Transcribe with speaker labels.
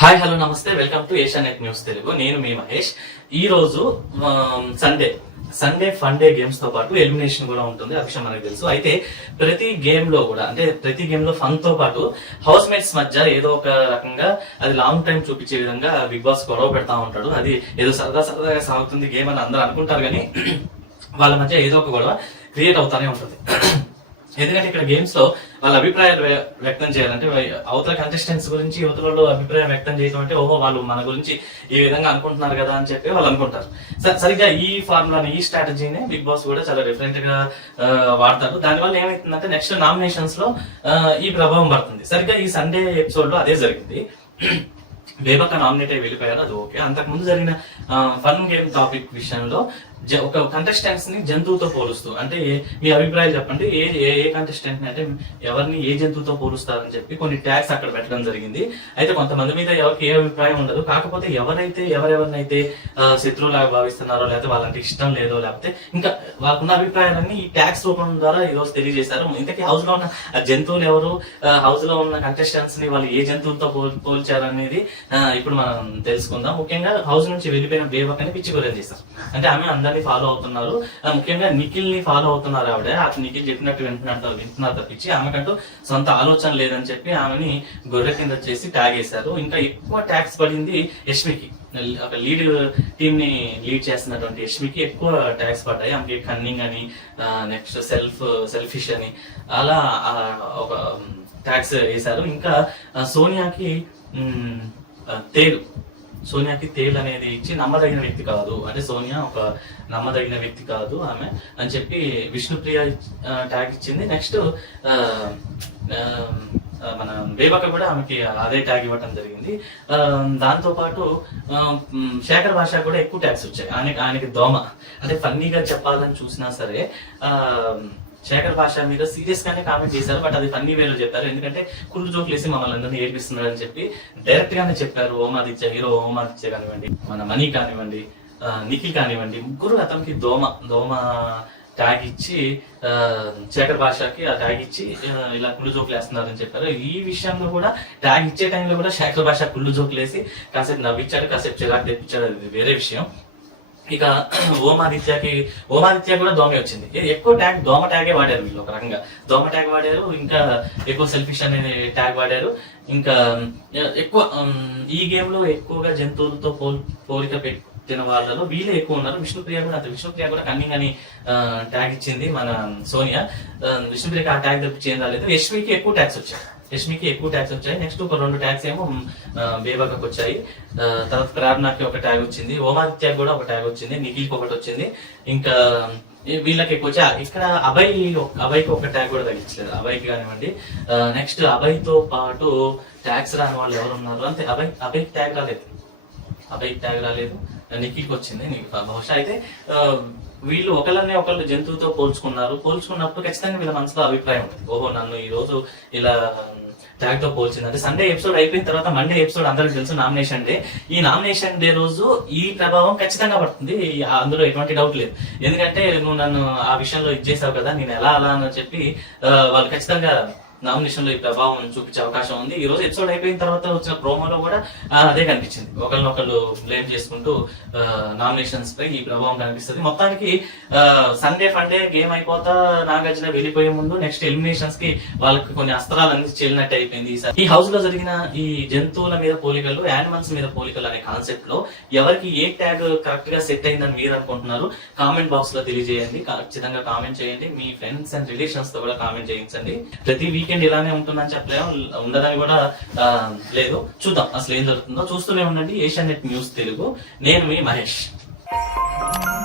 Speaker 1: Hi hello నమస్తే. Welcome to Asianet news Telugu. నేను మీ మహేష్. ఈ రోజు సండే. సండే ఫన్ డే గేమ్స్తో పాటు ఎలిమినేషన్ కూడా ఉంటుంది. ఆ మనకు తెలుసు. అయితే ప్రతి గేమ్లో కూడా అంటే ప్రతి గేమ్లో ఫన్తో పాటు హౌస్ మేట్స్ మధ్య ఏదో ఒక రకంగా అది లాంగ్ టైం చూపించే విధంగా బిగ్ బాస్ గొడవ పెడతా ఉంటాడు. అది ఏదో సరదా సరదాగా సాగుతుంది గేమ్ అని అందరూ అనుకుంటారు కానీ వాళ్ళ మధ్య ఏదో ఒక గొడవ క్రియేట్ అవుతానే ఉంటుంది. ఎందుకంటే ఇక్కడ గేమ్స్లో వాళ్ళ అభిప్రాయాలు వ్యక్తం చేయాలంటే అవతల కంటెస్టెంట్స్ గురించి యువతల వాళ్ళు అభిప్రాయం వ్యక్తం చేయడం అంటే ఓహో వాళ్ళు మన గురించి ఈ విధంగా అనుకుంటున్నారు కదా అని చెప్పి వాళ్ళు అనుకుంటారు. సరిగ్గా ఈ ఫార్ములాని ఈ స్ట్రాటజీని బిగ్ బాస్ కూడా చాలా డిఫరెంట్గా వాడతారు. దానివల్ల ఏమైతుందంటే నెక్స్ట్ నామినేషన్స్లో ఈ ప్రభావం పడుతుంది. సరిగ్గా ఈ సండే ఎపిసోడ్లో అదే జరిగింది. బేబక్క నామినేట్ అయి వెళ్ళిపోయారు. అది ఓకే. అంతకు ముందు జరిగిన ఫన్ గేమ్ టాపిక్ విషయంలో ఒక కంటెస్టెంట్స్ని జంతువుతో పోలుస్తూ అంటే మీ అభిప్రాయాలు చెప్పండి. ఏ ఏ ఏ కంటెస్టెంట్ని అంటే ఎవరిని ఏ జంతువుతో పోలుస్తారని చెప్పి కొన్ని ట్యాగ్స్ అక్కడ పెట్టడం జరిగింది. అయితే కొంతమంది మీద ఎవరికి ఏ అభిప్రాయం ఉండదు. కాకపోతే ఎవరైతే ఎవరెవరినైతే శత్రువులాగా భావిస్తున్నారో లేకపోతే వాళ్ళంటే ఇష్టం లేదో లేకపోతే ఇంకా వాళ్ళకున్న అభిప్రాయాలన్నీ ఈ ట్యాగ్స్ రూపం ద్వారా ఈరోజు తెలియజేశారు. ఇంతకీ హౌస్లో ఉన్న జంతువులు ఎవరు? హౌస్లో ఉన్న కంటెస్టెంట్స్ని వాళ్ళు ఏ జంతువులతో పోల్ ఇప్పుడు మనం తెలుసుకుందాం. ముఖ్యంగా హౌస్ నుంచి వెళ్ళిపోయిన బేబక్కని పిచ్చి గురం చేస్తారు అంటే ఆమె అందరినీ ఫాలో అవుతున్నారు. ముఖ్యంగా నిఖిల్ని ఫాలో అవుతున్నారు ఆవిడ. అతను నిఖిల్ చెప్పినట్టు వింటున్నట్టు వింటున్నారు తప్పించి ఆమెకంటూ సొంత ఆలోచన లేదని చెప్పి ఆమెని గొర్రె కింద చేసి ట్యాగ్ వేశారు. ఇంకా ఎక్కువ ట్యాక్స్ పడింది యష్మికి. ఒక లీడ్ టీమ్ని లీడ్ చేస్తున్నటువంటి యష్మికి ఎక్కువ ట్యాక్స్ పడ్డాయి. ఆమెకి కన్నింగ్ అని నెక్స్ట్ సెల్ఫ్ సెల్ఫిష్ అని అలా ఒక um, ట్యాక్స్ వేశారు. ఇంకా సోనియాకి తేరు సోనియాకి తేల్ అనేది ఇచ్చి నమ్మదగిన వ్యక్తి కాదు. అంటే సోనియా ఒక నమ్మదగిన వ్యక్తి కాదు ఆమె అని చెప్పి విష్ణుప్రియ ట్యాగ్ ఇచ్చింది. నెక్స్ట్ మన వేవక కూడా ఆమెకి అదే ట్యాగ్ ఇవ్వటం జరిగింది. దాంతోపాటు దాంతో పాటు శేఖర్ భాష కూడా ఎక్కువ ట్యాగ్స్ వచ్చాయి. ఆయన ఆయనకి దోమ. అంటే ఫన్నీగా చెప్పాలని చూసినా సరే శేఖర్ భాష మీద సీరియస్ గానే కామెంట్ చేశారు బట్ అది ఫన్నీ వేలో చెప్పారు. ఎందుకంటే కుళ్ళు జోకులు వేసి మమ్మల్ని అందరినీ ఏడిపిస్తున్నారు అని చెప్పి డైరెక్ట్ గానే చెప్పారు ఓమాదిత్య హీరో ఓమాదిత్య కానివ్వండి మన మనీ కానివ్వండి నిఖిల్ కానివ్వండి ముగ్గురు అతనికి దోమ దోమ ట్యాగ్ ఇచ్చి శేఖర్ భాషకి ఆ ట్యాగ్ ఇచ్చి ఇలా కుళ్ళు జోకులు వేస్తున్నారని చెప్పారు. ఈ విషయంలో కూడా ట్యాగ్ ఇచ్చే టైంలో కూడా శేఖర్ భాష కుళ్ళు జోకులు వేసి కాసేపు నవ్వించాడు కాసేపు చిరాకు తెప్పించాడు అది వేరే విషయం. ఇక ఓమాదిత్యకి ఓమాదిత్య కూడా దోమే వచ్చింది. ఎక్కువ ట్యాగ్ దోమ ట్యాగే వాడారు వీళ్ళు ఒక రకంగా. దోమ ట్యాగ్ వాడారు ఇంకా ఎక్కువ సెల్ఫిష్ అనే ట్యాగ్ వాడారు. ఇంకా ఎక్కువ ఈ గేమ్లో ఎక్కువగా జంతువులతో పోల్ పోలిక పెట్టిన వాళ్ళలో వీళ్ళే ఎక్కువ ఉన్నారు. విష్ణుప్రియ కూడా అంత. విష్ణుప్రియ కూడా కన్నింగ్ అని ట్యాగ్ ఇచ్చింది మన సోనియా. విష్ణుప్రియకి ఆ ట్యాగ్ తప్పించి ఏం రాలేదు ఎక్కువ ట్యాగ్స్ వచ్చాయి. యష్మికి ఎక్కువ ట్యాక్స్ వచ్చాయి. నెక్స్ట్ ఒక రెండు ట్యాక్స్ ఏమో ఆ, వచ్చాయి. తర్వాత ప్రేరణకి ఒక ట్యాగ్ వచ్చింది. ఓమాదిత్య కూడా ఒక ట్యాగ్ వచ్చింది. నిఖిల్కి ఒకటి వచ్చింది. ఇంకా వీళ్ళకి ఎక్కువ వచ్చాయి. ఇక్కడ అభయ్ అభయ్కి ఒక ట్యాగ్ కూడా తగ్గించలేదు అభయ్కి కానివ్వండి. నెక్స్ట్ అభయ్తో పాటు ట్యాక్స్ రాని వాళ్ళు ఎవరు ఉన్నారు? అంతే. అభయ్ అభయ్కి ట్యాగ్ రాలేదు. అభయ్ ట్యాగ్ రాలేదు. నిఖిల్కి వచ్చింది. బహుశా అయితే వీళ్ళు ఒకళ్ళనే ఒకళ్ళు జంతువుతో పోల్చుకున్నారు. పోల్చుకున్నప్పుడు ఖచ్చితంగా వీళ్ళ మనసులో అభిప్రాయం ఉంటుంది. ఓహో నన్ను ఈ రోజు ఇలా ట్యాగ్ పోల్చింది అంటే సండే ఎపిసోడ్ అయిపోయిన తర్వాత మండే ఎపిసోడ్ అందరికి తెలుసు నామినేషన్ డే ఈ నామినేషన్ డే రోజు ఈ ప్రభావం ఖచ్చితంగా పడుతుంది. అందులో ఎటువంటి డౌట్ లేదు. ఎందుకంటే నువ్వు నన్ను ఆ విషయంలో ఇచ్చేసావు కదా నేను ఎలా అలా అని చెప్పి వాళ్ళు ఖచ్చితంగా నామినేషన్లో ఈ ప్రభావం చూపించే అవకాశం ఉంది. ఈ రోజు ఎపిసోడ్ అయిపోయిన తర్వాత వచ్చిన ప్రోమోలో కూడా అదే కనిపించింది. ఒకరినొకళ్ళు బ్లేమ్ చేసుకుంటూ నామినేషన్స్ పై ఈ ప్రభావం కనిపిస్తుంది. మొత్తానికి సండే ఫండే గేమ్ అయిపోతా నాగార్జున వెళ్ళిపోయే ముందు నెక్స్ట్ ఎలిమినేషన్స్కి వాళ్ళకి కొన్ని అస్త్రాలు అన్ని చెల్లినట్టు అయిపోయింది ఈసారి ఈ హౌస్లో జరిగిన ఈ జంతువుల మీద పోలికలు యానిమల్స్ మీద పోలికలు అనే కాన్సెప్ట్లో ఎవరికి ఏ ట్యాగ్ కరెక్ట్గా సెట్ అయిందని మీరు అనుకుంటున్నారు? కామెంట్ బాక్స్లో తెలియజేయండి. ఖచ్చితంగా కామెంట్ చేయండి. మీ ఫ్రెండ్స్ అండ్ రిలేషన్స్తో కూడా కామెంట్ చేయించండి. ప్రతి వీక్ వీకెండ్ ఇలానే ఉంటుందని చెప్పలేము. ఉండదని కూడా లేదు. చూద్దాం అసలు ఏం జరుగుతుందో. చూస్తూనే ఉండండి. Asia net news Telugu. నేను మీ మహేష్.